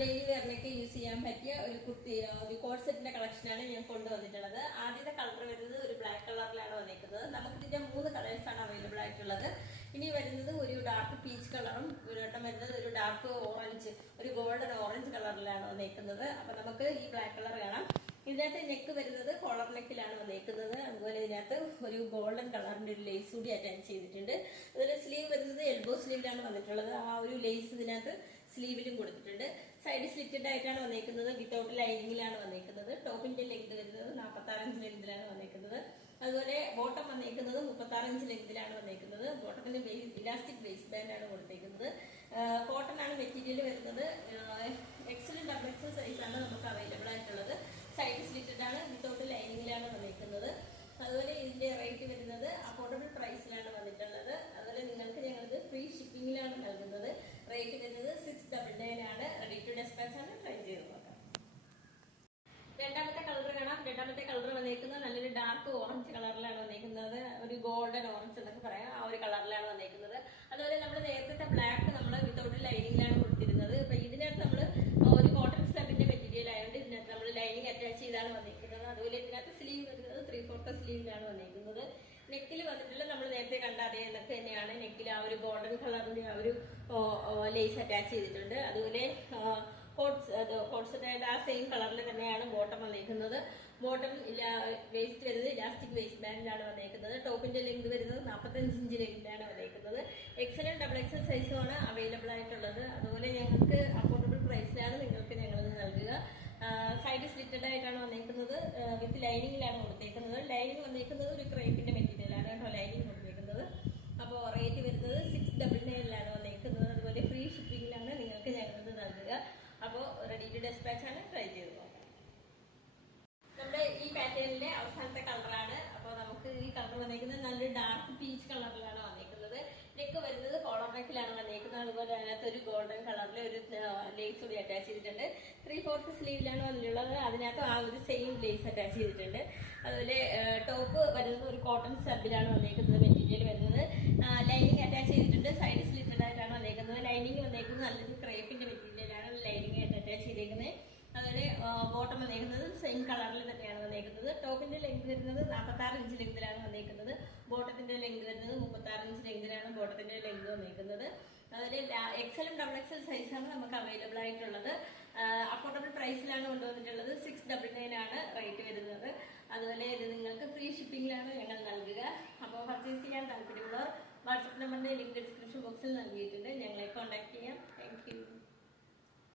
Daily വെയറിനൊക്കെ use ചെയ്യാൻ പറ്റിയ ഒരു കുർത്തി ഒരു കോഡ് സെറ്റിന്റെ കളക്ഷനാണ് ഞാൻ കൊണ്ടുവന്നിട്ടുള്ളത്. ആദ്യത്തെ കളർ വരുന്നത് ഒരു ബ്ലാക്ക് കളറിലാണ് വന്നിരിക്കുന്നത്. നമുക്ക് ഇതിന്റെ മൂന്ന് ആണ് അവൈലബിൾ ആയിട്ടുള്ളത്. ഇനി വരുന്നത് ഒരു ഡാർക്ക് പീച്ച് കളറും ഒരു വട്ടം വരുന്നത് ഒരു ഡാർക്ക് ഓറഞ്ച് ഒരു ഗോൾഡൻ ഓറഞ്ച് കളറിലാണ് വന്നിരിക്കുന്നത്. അപ്പൊ നമുക്ക് ഈ ബ്ലാക്ക് കളർ കാണാം. ഇതിനകത്ത് നെക്ക് വരുന്നത് കോളർ നെക്കിലാണ് വന്നേക്കുന്നത് അതുപോലെ ഇതിനകത്ത് ഒരു ഗോൾഡൻ കളറിന്റെ ഒരു ലേസ് കൂടി അറ്റാച്ച് ചെയ്തിട്ടുണ്ട്. അതുപോലെ സ്ലീവ് വരുന്നത് എൽബോ സ്ലീവിലാണ് വന്നിട്ടുള്ളത്. ആ ഒരു ലേസ് ഇതിനകത്ത് സ്ലീവിലും കൊടുത്തിട്ടുണ്ട്. സൈഡ് സ്ലിറ്റഡ് ആയിട്ടാണ് വന്നേക്കുന്നത്. വിത്തൗട്ട് ലൈനിങ്ങിലാണ് വന്നേക്കുന്നത്. ടോപ്പിന്റെ ലെങ്ത് വരുന്നത് നാൽപ്പത്തി ആറ് ലെങ്തിലാണ് വന്നേക്കുന്നത്. അതുപോലെ ബോട്ടം വന്നേക്കുന്നത് മുപ്പത്തി ആറ് ലെങ്തിലാണ് വന്നേക്കുന്നത് ബോട്ടത്തിന് ഇലാസ്റ്റിക് വേസ്റ്റ് ബാൻഡ് ആണ് കൊടുത്തേക്കുന്നത്. കോട്ടൺ ആണ് മെറ്റീരിയൽ വരുന്നത്. എക്സൽ ഡബിൾ എക്സൽ ആണ് നമുക്ക് അവൈലബിൾ ആയിട്ടുള്ളത് സൈഡ് സ്ലിറ്റഡ് ആണ് വിത്തൗട്ട് ലൈനിങ്ങിലാണ് വന്നിരിക്കുന്നത് അതുപോലെ ഇതിന്റെ റേറ്റ് വരുന്നത് അഫോർഡബിൾ പ്രൈസിലാണ് വന്നിട്ടുള്ളത് അതുപോലെ നിങ്ങൾക്ക് ഞങ്ങൾക്ക് ഫ്രീ ഷിപ്പിംഗിലാണ് നൽകുന്നത് റേറ്റ് വരുന്നത് സിക്സ് ഡബിൾ നയൻ ആണ് റെഡി ടു ഡെസ്പാച്ച് ആണ് ട്രൈ ചെയ്ത് നോക്കാം രണ്ടാമത്തെ കളർ കാണാം രണ്ടാമത്തെ കളർ വന്നേക്കുന്നത് നല്ലൊരു ഡാർക്ക് ഓറഞ്ച് കളറിലാണ് വന്നേക്കുന്നത്. ഒരു ഗോൾഡൻ ഓറഞ്ച് എന്നൊക്കെ പറയാം. ആ ഒരു കളറിലാണ് വന്നേക്കുന്നത്. അതുപോലെ നമ്മൾ നേരത്തെ ബ്ലാക്ക് നമ്മൾ വിതൗട്ട് ലൈനിങ്ങിലാണ് കൊടുത്തിരുന്നത്. അപ്പൊ ഇതിനകത്ത് നമ്മൾ ഒരു കോട്ടൺ സ്ലബിന്റെ മെറ്റീരിയൽ ആയതുകൊണ്ട് ഇതിനകത്ത് നമ്മൾ ലൈനിങ് അറ്റാച്ച് ചെയ്താണ് വന്നിരിക്കുന്നത് അതുപോലെ ഇതിനകത്ത് സ്ലീവ് വരുന്നത് ത്രീ ഫോർത്ത് സ്ലീവിലാണ് വന്നിരിക്കുന്നത് നെക്കിൽ വന്നിട്ടുള്ള നമ്മൾ നേരത്തെ കണ്ട അതേ നെക്ക് തന്നെയാണ്. നെക്കിൽ ആ ഒരു ഗോൾഡൻ കളറിന്റെ ആ ഒരു ലേസ് അറ്റാച്ച് ചെയ്തിട്ടുണ്ട്. അതുപോലെ കോട്ട്സ് അത് കോട്ട്സിന്റെ ആ സെയിം കളറിൽ തന്നെയാണ് ബോട്ടം വന്നേക്കുന്നത്. ബോട്ടം വേസ്റ്റ് വരുന്നത് ഇലാസ്റ്റിക് വേസ്റ്റ് ബാൻഡിലാണ് വന്നേക്കുന്നത്. ടോപ്പിന്റെ ലെങ്ത് വരുന്നത് നാൽപ്പത്തഞ്ച് ഇഞ്ച് ലെങ്തിലാണ് വന്നേക്കുന്നത്. എക്സലും ഡബിൾ എക്സൽ സൈസുമാണ് അവൈലബിൾ ആയിട്ടുള്ളത്. അതുപോലെ ഞങ്ങൾക്ക് അഫോർഡബിൾ പ്രൈസിലാണ് നിങ്ങൾക്ക് ഞങ്ങളത് നൽകുക. സൈഡ് സ്ലിറ്റഡ് ആയിട്ടാണ് വന്നേക്കുന്നത്. വിത്ത് ലൈനിങ്ങിലാണ് കൊടുത്തേക്കുന്നത് ലൈനിങ് വന്നേക്കുന്നത് ഒരു ക്രേപ്പിന്റെ മെറ്റീരിയലാണ് കേട്ടോ ലൈനിങ് കൊടുത്തേക്കുന്നത് അപ്പോൾ റേറ്റ് വരുന്നത് സിക്സ് ഡബിൾ നയനിലാണ് വന്നേക്കുന്നത് അതുപോലെ ഫ്രീ ഷിപ്പിംഗിലാണ് നിങ്ങൾക്ക് ഞങ്ങൾക്ക് നൽകുക അപ്പോൾ റെഡി ടു ഡെസ്പാച്ച് ആണ് ട്രൈ ചെയ്ത് നോക്കാം നമ്മുടെ ഈ പാറ്റേണിന്റെ അവസാനത്തെ കളറാണ് അപ്പോൾ നമുക്ക് ഈ കളർ വന്നേക്കുന്നത് നല്ലൊരു ഡാർക്ക് പീച്ച് കളറിലാണ് വന്നേക്കുന്നത് നെക്ക് വരുന്നത് കോളർ നെക്കിലാണ് വന്നേക്കുന്നത് അതുപോലെ അതിനകത്ത് ഒരു ഗോൾഡൻ കളറിൽ ഒരു ലേസ് കൂടി അറ്റാച്ച് ചെയ്തിട്ടുണ്ട്. ത്രീ ഫോർത്ത് സ്ലീവിലാണ് വന്നിട്ടുള്ളത്. അതിനകത്ത് ആ ഒരു സെയിം ലേസ് അറ്റാച്ച് ചെയ്തിട്ടുണ്ട്. അതുപോലെ ടോപ്പ് വരുന്നത് ഒരു കോട്ടൺ സബിലാണ് വന്നേക്കുന്നത് മെറ്റീരിയൽ വരുന്നത്. ലൈനിങ് അറ്റാച്ച് ചെയ്തിട്ടുണ്ട്. സൈഡ് സ്ലിറ്റഡ് വന്നേക്കുന്നത്. ലൈനിങ് വന്നേക്കുന്നത് നല്ലൊരു ക്രേപ്പിന്റെ മെറ്റീരിയലാണ് ലൈനിങ് ആയിട്ട് അറ്റാച്ച് ചെയ്തേക്കുന്നത്. അതുപോലെ ബോട്ടം വന്നേക്കുന്നത് സെയിം കളറിൽ തന്നെയാണ് വന്നേക്കുന്നത്. ടോപ്പിന്റെ ലെങ്ത് വരുന്നത് നാൽപ്പത്താറ് ഇഞ്ച് ലെങ്തിലാണ് വന്നേക്കുന്നത്. ബോട്ടത്തിന്റെ ലെങ്ത് വരുന്നത് മുപ്പത്താറ് ഇഞ്ച് ലെങ്തിലാണ് ബോട്ടത്തിന്റെ ലെങ്ത് വന്നേക്കുന്നത്. എക്സലും ഡബിൾ എക്സൽ സൈസാണ് നമുക്ക് അവൈലബിൾ ആയിട്ടുള്ളത്. അഫോർഡബിൾ പ്രൈസിലാണ് കൊണ്ടുവന്നിട്ടുള്ളത്. സിക്സ് ഡബിൾ നയൻ ആണ് റേറ്റ് വരുന്നത്. അതുപോലെ ഇത് നിങ്ങൾക്ക് ഫ്രീ ഷിപ്പിംഗിലാണ് ഞങ്ങൾ നൽകുക. അപ്പോൾ പർച്ചേസ് ചെയ്യാൻ താല്പര്യമുള്ളവർ വാട്സപ്പ് നമ്പറിന്റെ ലിങ്ക് ഡിസ്ക്രിപ്ഷൻ ബോക്സിൽ നൽകിയിട്ടുണ്ട്. ഞങ്ങളെ കോൺടാക്ട് ചെയ്യാം. താങ്ക്